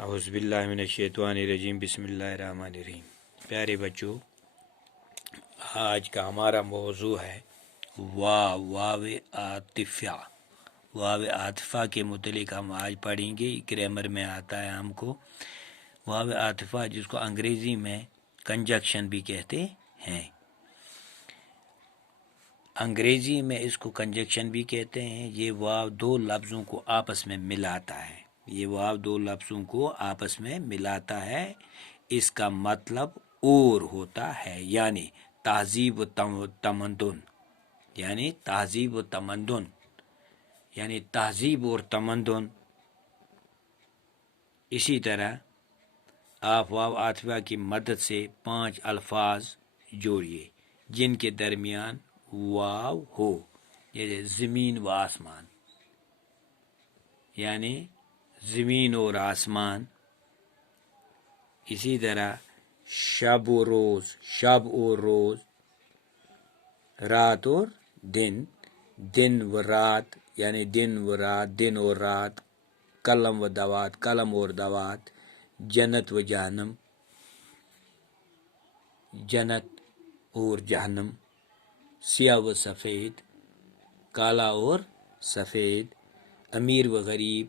اعوذ باللہ من الشیطان الرجیم بسم اللہ الرحمن الرحیم۔ پیارے بچوں، آج کا ہمارا موضوع ہے واو عاطفہ۔ واو عاطفہ کے متعلق ہم آج پڑھیں گے۔ گرامر میں آتا ہے ہم کو واو عاطفہ، جس کو انگریزی میں کنجکشن بھی کہتے ہیں۔ انگریزی میں اس کو کنجکشن بھی کہتے ہیں۔ یہ واو دو لفظوں کو آپس میں ملاتا ہے۔ یہ واو دو لفظوں کو آپس میں ملاتا ہے۔ اس کا مطلب اور ہوتا ہے، یعنی تہذیب و تمدن، یعنی تہذیب و تمدن، یعنی تہذیب اور تمدن۔ اسی طرح آپ واو عاطفہ کی مدد سے 5 الفاظ جوڑیے جن کے درمیان واو ہو، جیسے زمین و آسمان، یعنی زمین اور آسمان۔ اسی طرح شب و روز، شب اور روز، رات اور دن، دن و رات، یعنی دن و رات، دن اور رات۔ قلم و دوات، قلم اور دوات۔ جنت و جہنم، جنت اور جہنم۔ سیاہ و سفید، کالا اور سفید۔ امیر و غریب،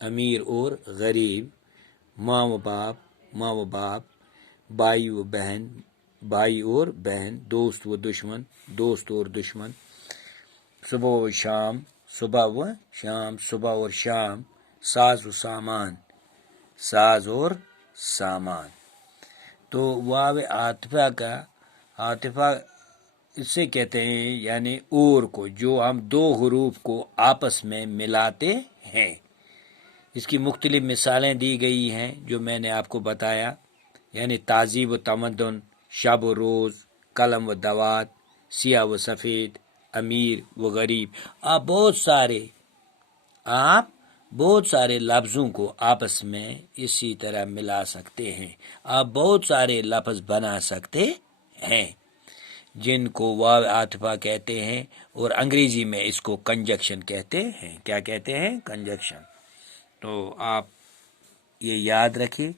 امیر اور غریب۔ ماں و باپ، ماں و باپ۔ بھائی و بہن، بھائی اور بہن۔ دوست و دشمن، دوست اور دشمن۔ صبح و شام، صبح و شام، صبح اور شام۔ ساز و سامان، ساز اور سامان۔ تو واو عاطفہ کا عاطفہ اس سے کہتے ہیں، یعنی اور کو، جو ہم دو حروف کو آپس میں ملاتے ہیں۔ اس کی مختلف مثالیں دی گئی ہیں جو میں نے آپ کو بتایا، یعنی تہذیب و تمدن، شب و روز، قلم و دوات، سیاہ و سفید، امیر و غریب۔ آپ بہت سارے لفظوں کو آپس میں اسی طرح ملا سکتے ہیں۔ آپ بہت سارے لفظ بنا سکتے ہیں جن کو واو عاطفہ کہتے ہیں، اور انگریزی میں اس کو کنجکشن کہتے ہیں۔ کیا کہتے ہیں؟ کنجکشن۔ تو آپ یہ یاد رکھیں۔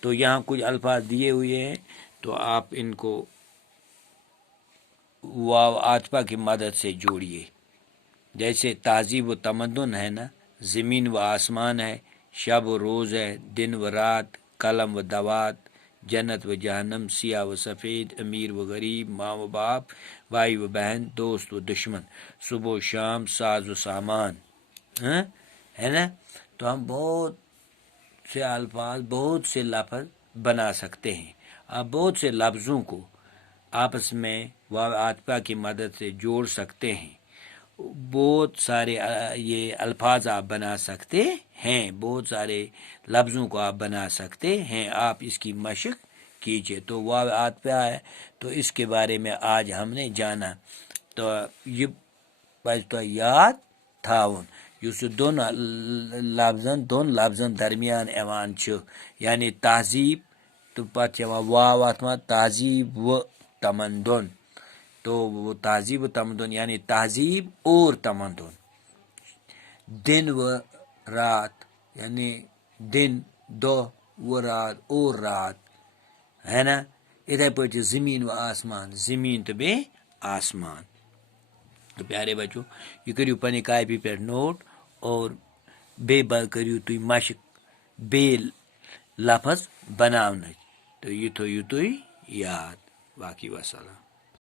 تو یہاں کچھ الفاظ دیے ہوئے ہیں، تو آپ ان کو واو عاطفہ کی مدد سے جوڑیے۔ جیسے تہذیب و تمدن ہے نا، زمین و آسمان ہے، شب و روز ہے، دن و رات، قلم و دوات، جنت و جہنم، سیاہ و سفید، امیر و غریب، ماں و باپ، بھائی و بہن، دوست و دشمن، صبح و شام، ساز و سامان، ہے نا۔ تو ہم بہت سے الفاظ، بہت سے لفظ بنا سکتے ہیں۔ آپ بہت سے لفظوں کو آپس میں واو عاطفہ کی مدد سے جوڑ سکتے ہیں۔ بہت سارے یہ الفاظ آپ بنا سکتے ہیں، بہت سارے لفظوں کو آپ بنا سکتے ہیں۔ آپ اس کی مشق کیجیے۔ تو واو عاطفہ ہے، تو اس کے بارے میں آج ہم نے جانا۔ تو یہ تو یاد تھاون یُس دون لفظن درمیان ایوان چھُ، یعنی تہذیب تو پتہ چھِ یِوان واو اتھ منٛز، تہذیب و تمدن۔ تو وہ تہذیب و تمدن یعنی تہذیب اور تمدن۔ دن و رات، یعنی دن، دہ و رات اور رات، ہے نا۔ اتھے پٲٹھۍ چھِ زمین و آسمان، زمین تو بیٚیہِ آسمان۔ تو پیارے بچوں، یہ کریو پنہ کاپی پہ نوٹ، اور بیٚیہِ کریو تُہۍ مشق بیٚیہِ لفظ بناونٕچ، تو یہ تھٲیِو تُہۍ یاد۔ باقی وسلام۔